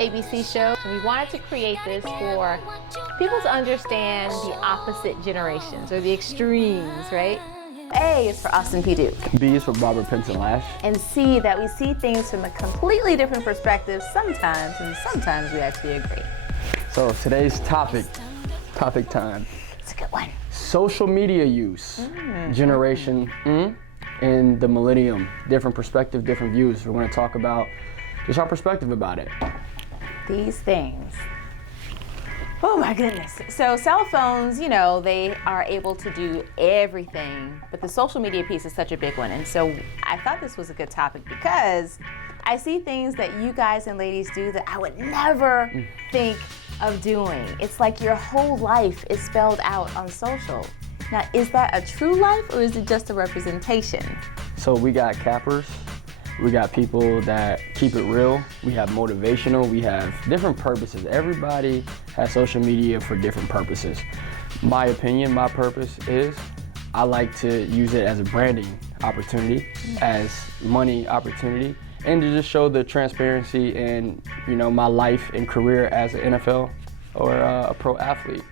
ABC show. We wanted to create this for people to understand the opposite generations or the extremes, right? A is for Austin P. Duke. B is for Barbara Pinson Lash. And C, that we see things from a completely different perspective sometimes, and sometimes we actually agree. So today's topic time. It's a good one. Social media use, generation in the millennium. Different perspective, different views. We're going to talk about just our perspective about it. These things. Oh my goodness. So cell phones, you know, they are able to do everything, but the social media piece is such a big one. And so I thought this was a good topic because I see things that you guys and ladies do that I would never think of doing. It's like your whole life is spelled out on social. Now, is that a true life or is it just a representation? So we got cappers, we got people that keep it real, we have motivational, we have different purposes. Everybody has social media for different purposes. My opinion, my purpose is I like to use it as a branding opportunity, as money opportunity, and to just show the transparency in, you know, my life and career as an NFL or a pro athlete.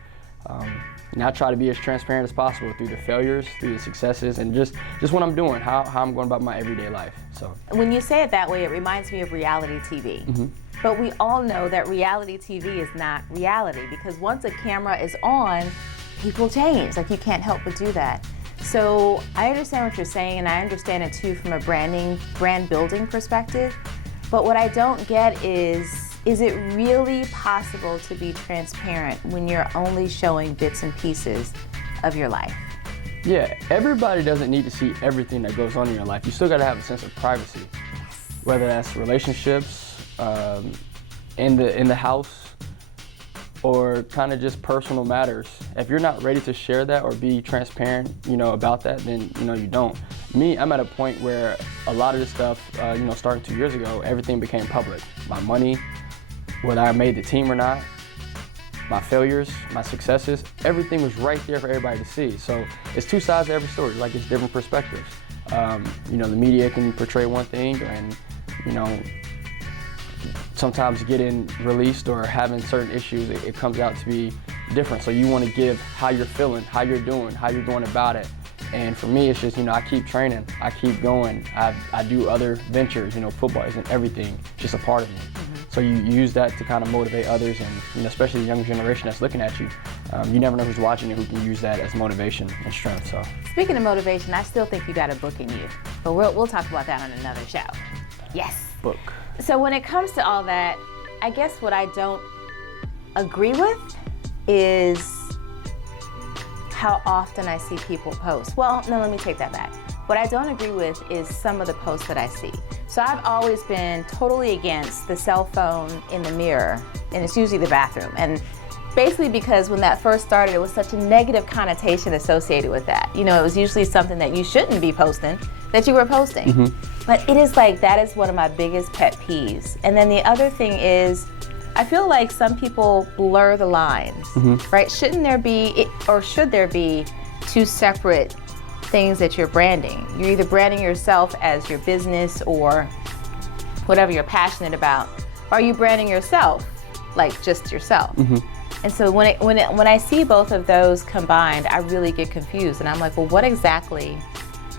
And I try to be as transparent as possible through the failures, through the successes, and just what I'm doing, how I'm going about my everyday life. So when you say it that way, it reminds me of reality TV. But we all know that reality TV is not reality because once a camera is on, people change. Like, you can't help but do that. So I understand what you're saying, and I understand it too from a brand building perspective. But what I don't get is it really possible to be transparent when you're only showing bits and pieces of your life? Yeah, everybody doesn't need to see everything that goes on in your life. You still got to have a sense of privacy, whether that's relationships, in the house, or kind of just personal matters. If you're not ready to share that or be transparent, you know, about that, then, you know, you don't. Me, I'm at a point where a lot of this stuff, you know, starting 2 years ago, everything became public. My money, whether I made the team or not, my failures, my successes, everything was right there for everybody to see. So it's two sides to every story, like it's different perspectives. You know, the media can portray one thing and, you know, sometimes getting released or having certain issues, it comes out to be different. So you want to give how you're feeling, how you're doing, how you're going about it. And for me, it's just, you know, I keep training, I keep going, I do other ventures, you know, football isn't everything, it's just a part of me. So you use that to kind of motivate others, and, you know, especially the younger generation that's looking at you. You never know who's watching and who can use that as motivation and strength. So speaking of motivation, I still think you got a book in you, but we'll talk about that on another show. Yes. Book. So when it comes to all that, I guess what I don't agree with is how often I see people post. Well, no, let me take that back. What I don't agree with is some of the posts that I see. So I've always been totally against the cell phone in the mirror, and it's usually the bathroom. And basically because when that first started, it was such a negative connotation associated with that. You know, it was usually something that you shouldn't be posting, that you were posting. But it is like, that is one of my biggest pet peeves. And then the other thing is, I feel like some people blur the lines, right? Shouldn't there be, or should there be, two separate things that you're branding? You're either branding yourself as your business or whatever you're passionate about, or are you branding yourself like just yourself? And so when I see both of those combined, I really get confused, and I'm like, well, what exactly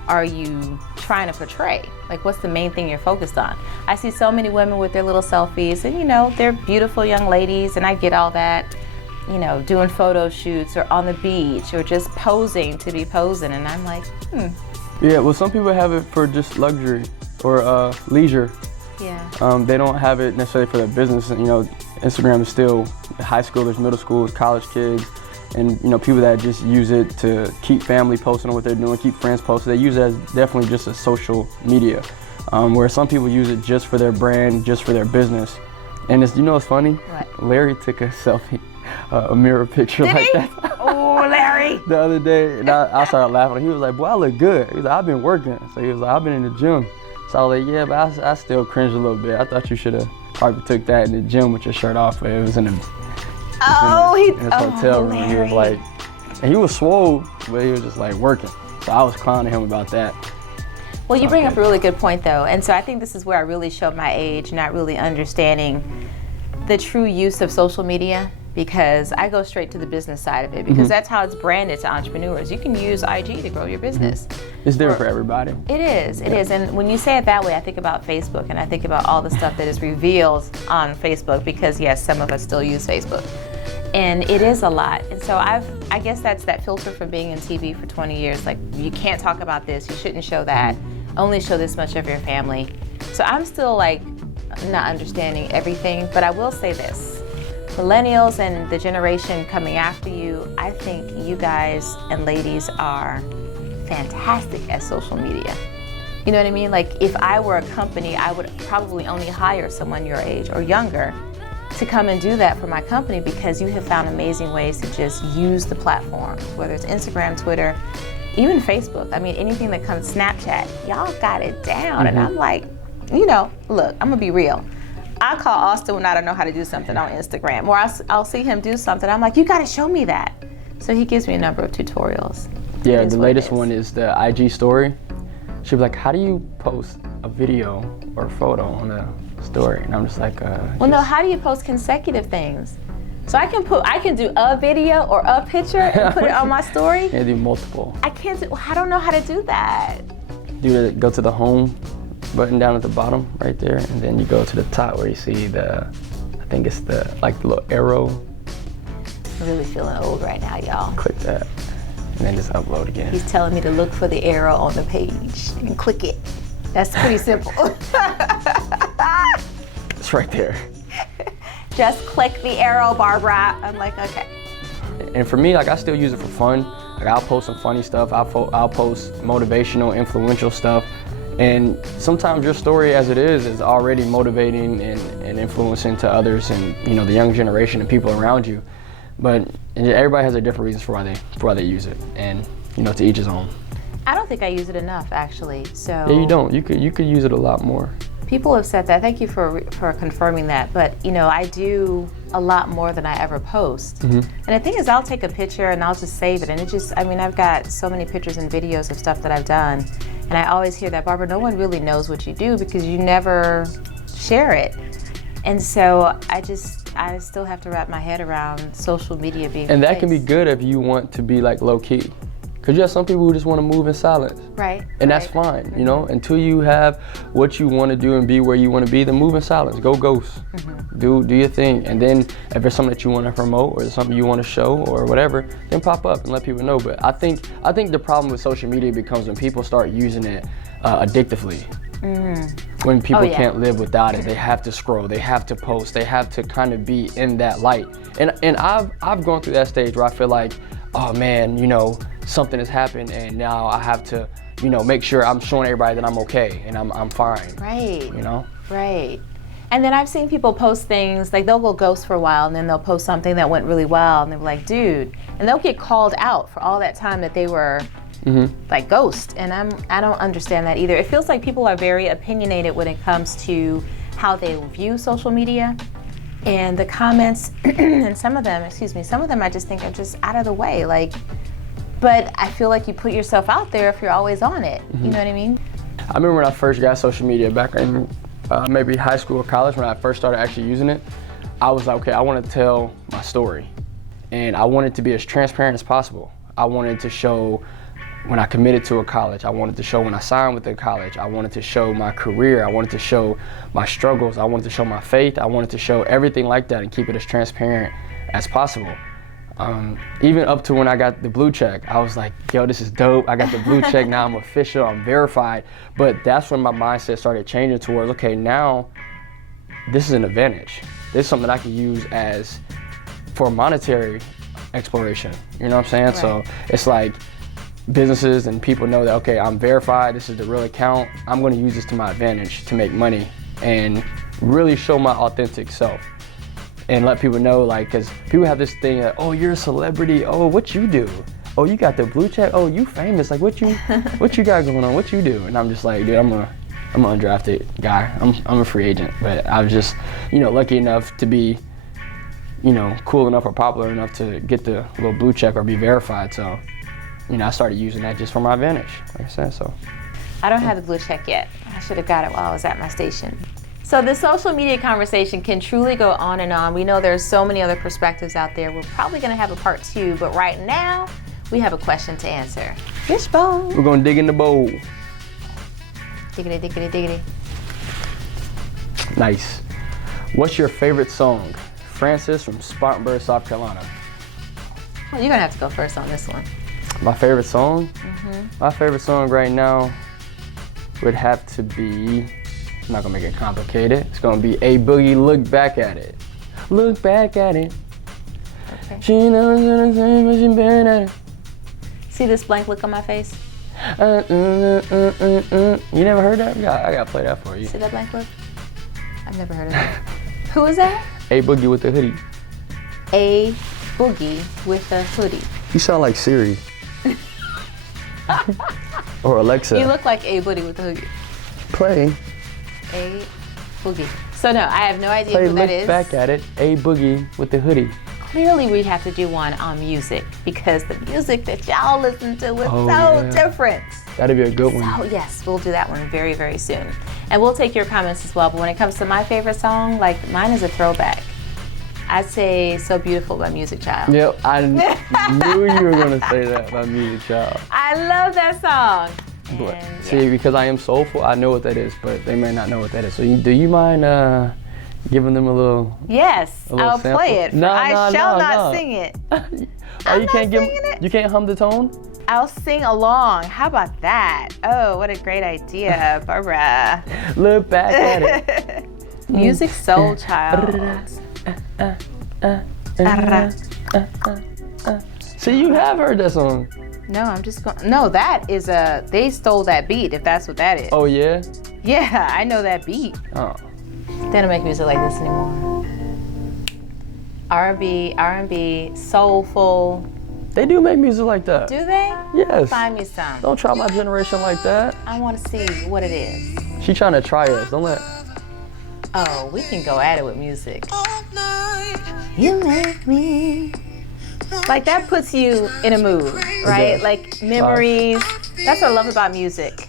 are you trying to portray? Like, what's the main thing you're focused on? I see so many women with their little selfies, and, you know, they're beautiful young ladies, and I get all that, you know, doing photo shoots or on the beach or just posing to be posing, and I'm like, Yeah, well, some people have it for just luxury or leisure. Yeah. They don't have it necessarily for their business. And, you know, Instagram is still high schoolers, middle schoolers, college kids, and, you know, people that just use it to keep family posting on what they're doing, keep friends posted. They use it as definitely just a social media, where some people use it just for their brand, just for their business. And it's, you know, it's funny. What? Larry took a selfie, a mirror picture Did like he? that. Oh, Larry! The other day, and I started laughing. He was like, "Boy, I look good." He was like, "I've been working." So he was like, "I've been in the gym." So I was like, "Yeah, but I still cringe a little bit. I thought you should have probably took that in the gym with your shirt off." But it was in the in his hotel room. He was like, and he was swole, but he was just like working. So I was clowning him about that. Well, you bring up a really good point, though. And so I think this is where I really show my age, not really understanding the true use of social media, because I go straight to the business side of it, because that's how it's branded to entrepreneurs. You can use IG to grow your business. It's different for everybody. It is. And when you say it that way, I think about Facebook, and I think about all the stuff that is revealed on Facebook, because yes, some of us still use Facebook. And it is a lot. And so I guess that's that filter from being in TV for 20 years. Like, you can't talk about this, you shouldn't show that, only show this much of your family. So I'm still like not understanding everything, but I will say this. Millennials and the generation coming after you, I think you guys and ladies are fantastic at social media. You know what I mean? Like, if I were a company, I would probably only hire someone your age or younger to come and do that for my company, because you have found amazing ways to just use the platform, whether it's Instagram, Twitter, even Facebook. I mean, anything that comes, Snapchat, y'all got it down. And I'm like, you know, look, I'm gonna be real. I call Austin when I don't know how to do something on Instagram, or I'll see him do something. I'm like, you gotta show me that. So he gives me a number of tutorials. Yeah, the latest one is the IG story. She'll be like, how do you post a video or a photo on a story? And I'm just like, well, no, how do you post consecutive things? So I can do a video or a picture and put it on my story? Yeah, do multiple. I don't know how to do that. Go to the home button down at the bottom right there, and then you go to the top where you see I think it's the little arrow. I'm really feeling old right now, y'all. Click that, and then just upload again. He's telling me to look for the arrow on the page and click it. That's pretty simple. It's right there. Just click the arrow, Barbara. I'm like, okay. And for me, like, I still use it for fun. Like, I'll post some funny stuff. I'll post motivational, influential stuff. And sometimes your story as it is already motivating and influencing to others and, you know, the young generation and people around you. But everybody has their different reasons for why they use it. And, you know, to each his own. I don't think I use it enough, actually. So yeah, you don't. You could use it a lot more. People have said that. Thank you for confirming that. But, you know, I do a lot more than I ever post. And the thing is, I'll take a picture and I'll just save it. And I've got so many pictures and videos of stuff that I've done. And I always hear that, Barbara, no one really knows what you do because you never share it. And so I still have to wrap my head around social media being And that can be good if you want to be like low key. Because you have some people who just want to move in silence. Right. And that's fine, you know, until you have what you want to do and be where you want to be, then move in silence, go ghost, do your thing. And then if there's something that you want to promote or something you want to show or whatever, then pop up and let people know. But I think the problem with social media becomes when people start using it addictively. When people can't live without it, they have to scroll, they have to post, they have to kind of be in that light. And I've gone through that stage where I feel like, oh man, you know, something has happened and now I have to, you know, make sure I'm showing everybody that I'm okay and I'm fine. Right. You know? Right. And then I've seen people post things, like they'll go ghost for a while and then they'll post something that went really well and they're like, dude, and they'll get called out for all that time that they were like ghost. And I don't understand that either. It feels like people are very opinionated when it comes to how they view social media. And the comments, and some of them I just think are just out of the way. Like, but I feel like you put yourself out there if you're always on it. You know what I mean? I remember when I first got social media back in maybe high school or college, when I first started actually using it, I was like, okay, I want to tell my story. And I wanted to be as transparent as possible. I wanted to show when I committed to a college. I wanted to show when I signed with the college. I wanted to show my career. I wanted to show my struggles. I wanted to show my faith. I wanted to show everything like that and keep it as transparent as possible. Even up to when I got the blue check, I was like, yo, this is dope. I got the blue check, now I'm official, I'm verified. But that's when my mindset started changing towards, okay, now this is an advantage. This is something I can use for monetary exploration. You know what I'm saying? Right. So it's like businesses and people know that, okay, I'm verified, this is the real account. I'm gonna use this to my advantage to make money and really show my authentic self. And let people know, like, because people have this thing that, oh, you're a celebrity. Oh, what you do? Oh, you got the blue check. Oh, you famous. Like, what you got going on? What you do? And I'm just like, dude, I'm an undrafted guy. I'm a free agent. But I was just, you know, lucky enough to be, you know, cool enough or popular enough to get the little blue check or be verified. So, you know, I started using that just for my advantage, like I said. So. I don't have the blue check yet. I should have got it while I was at my station. So the social media conversation can truly go on and on. We know there's so many other perspectives out there. We're probably going to have a part 2, but right now we have a question to answer. Fishbone. We're gonna dig in the bowl. Diggity, diggity, diggity. Nice. What's your favorite song? Francis from Spartanburg, South Carolina. Well, you're going to have to go first on this one. My favorite song? My favorite song right now would have to be, I'm not gonna make it complicated. It's gonna be A Boogie, Look Back at It. Look back at it. Okay. She knows what I'm saying, but she bad at it. See this blank look on my face? You never heard that? I gotta play that for you. See that blank look? I've never heard of that. Who is that? A Boogie with the Hoodie. A Boogie with a Hoodie. You sound like Siri. Or Alexa. You look like A Boogie with a Hoodie. Play. A Boogie. So no, I have no idea Play who that Look is. Back at It. A Boogie with the Hoodie. Clearly we have to do one on music because the music that y'all listen to is Oh, so yeah. different. That'd be a good one. Oh yes, we'll do that one very, very soon. And we'll take your comments as well. But when it comes to my favorite song, like mine is a throwback. I'd say So Beautiful by Music Child. Yep, I knew you were gonna say that about Music Child. I love that song. But And, see, yeah. because I am soulful, I know what that is, but they may not know what that is. So do you mind giving them a little? Yes, A little I'll sample? play it. No, I no, shall no, not no. sing it. Oh, I'm you not can't give? singing it. You can't hum the tone? I'll sing along. How about that? Oh, what a great idea, Barbara. Look back at it. Music Soul Child. See, you have heard that song. No, I'm just going. No, that is they stole that beat. If that's what that is. Oh yeah. Yeah, I know that beat. Oh. They don't make music like this anymore. R&B, soulful. They do make music like that. Do they? Yes. Find me some. Don't try my generation like that. I want to see what it is. She trying to try us. Don't let. Oh, we can go at it with music. You make me. Like that puts you in a mood, right? does. Like memories. That's what I love about music.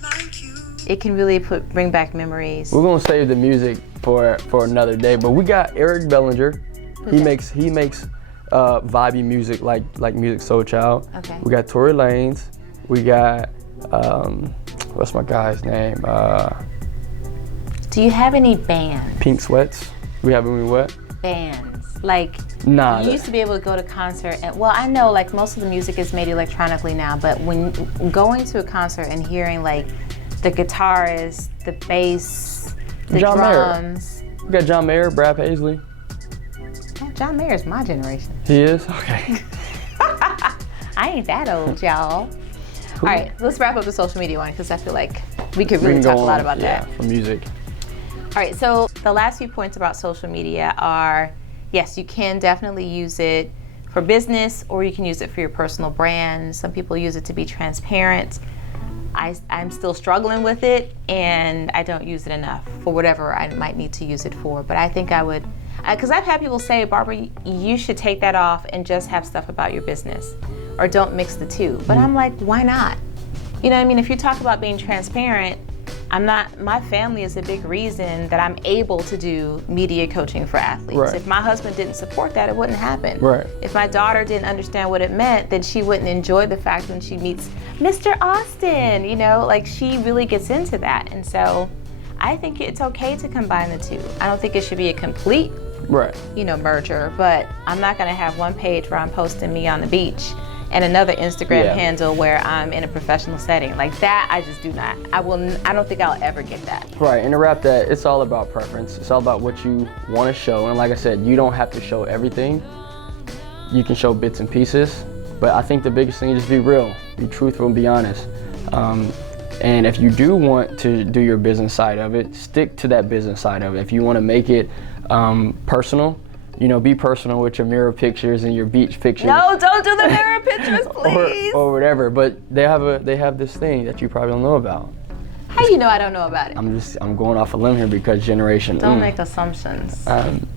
It can really bring back memories. We're gonna save the music for another day. But we got Eric Bellinger. He that? makes vibey music like Music Soul Child. Okay. We got Tory Lanez. We got what's my guy's name? Do you have any bands? Pink Sweats. We have any what? Bands. Like Nah. you used to be able to go to concert and well, I know like most of the music is made electronically now, but when going to a concert and hearing like the guitarist, the bass, the John Mayer. drums. We got John Mayer, Brad Paisley. Oh, John Mayer's my generation. He is? Okay. I ain't that old, y'all. Cool. All right, let's wrap up the social media one because I feel like we could We really can talk go a lot on, about yeah, that. for music. All right, so the last few points about social media are, yes, you can definitely use it for business or you can use it for your personal brand. Some people use it to be transparent. I'm still struggling with it and I don't use it enough for whatever I might need to use it for. But I think I would, because I've had people say, Barbara, you should take that off and just have stuff about your business or don't mix the two. But I'm like, why not? You know what I mean? If you talk about being transparent, my family is a big reason that I'm able to do media coaching for athletes. Right. If my husband didn't support that, it wouldn't happen. Right. If my daughter didn't understand what it meant, then she wouldn't enjoy the fact when she meets Mr. Austin, you know, like she really gets into that. And so I think it's okay to combine the two. I don't think it should be a complete, Right. merger, but I'm not gonna have one page where I'm posting me on the beach and another Instagram Yeah. handle where I'm in a professional setting. Like that, I just do not. I don't think I'll ever get that. Right, and to wrap that, it's all about preference. It's all about what you want to show. And like I said, you don't have to show everything. You can show bits and pieces. But I think the biggest thing is just be real, be truthful, and be honest. And if you do want to do your business side of it, stick to that business side of it. If you want to make it personal, be personal with your mirror pictures and your beach pictures. No, don't do the mirror pictures, please. or whatever. But they have this thing that you probably don't know about. How do you know I don't know about it? I'm going off a limb here because generation. Don't make assumptions.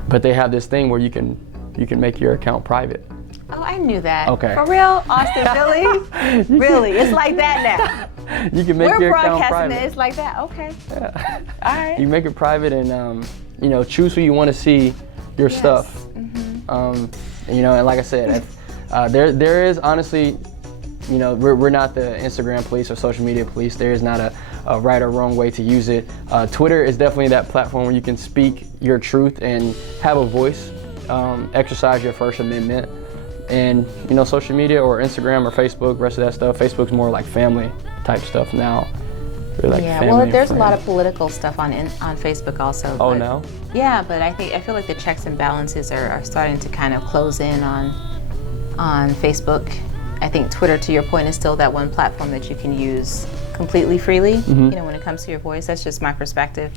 But they have this thing where you can make your account private. Oh, I knew that. Okay. For real, Austin, really? Really? It's like that now. You can make We're your account broadcasting private. it. It's like that. Okay. Yeah. All right. You make it private and you know, choose who you want to see your Yes. stuff. You know, and like I said, there is honestly, you know, we're not the Instagram police or social media police. There is not a right or wrong way to use it. Twitter is definitely that platform where you can speak your truth and have a voice, exercise your First Amendment. And, you know, social media or Instagram or Facebook, rest of that stuff, Facebook's more like family type stuff now. Really like Yeah, family well, and there's a lot friends. of political stuff on Facebook also. Oh, but- no? Yeah, but I feel like the checks and balances are starting to kind of close in on Facebook. I think Twitter, to your point, is still that one platform that you can use completely freely. You know, when it comes to your voice, that's just my perspective.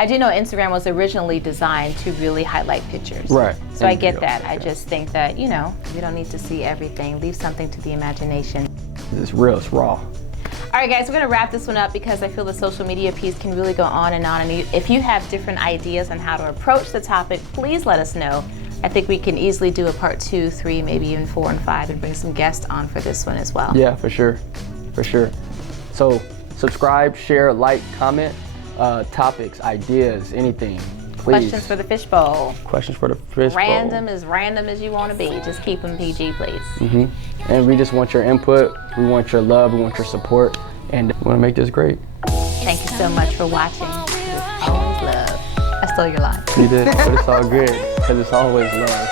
I do know Instagram was originally designed to really highlight pictures. Right. So I And get videos, that. I yeah. just think that, you know, you don't need to see everything. Leave something to the imagination. It's real, it's raw. All right, guys, we're going to wrap this one up because I feel the social media piece can really go on and on. And if you have different ideas on how to approach the topic, please let us know. I think we can easily do a part 2, 3, maybe even 4 and 5 and bring some guests on for this one as well. Yeah, for sure. For sure. So subscribe, share, like, comment, topics, ideas, anything. Please. Questions for the fishbowl. Questions for the fish bowl. Random as you want to be. Just keep them PG, please. And we just want your input, we want your love, we want your support, and we want to make this great. Thank you so much for watching. It's always love. I stole your line. You did, but it's all good, because it's always love.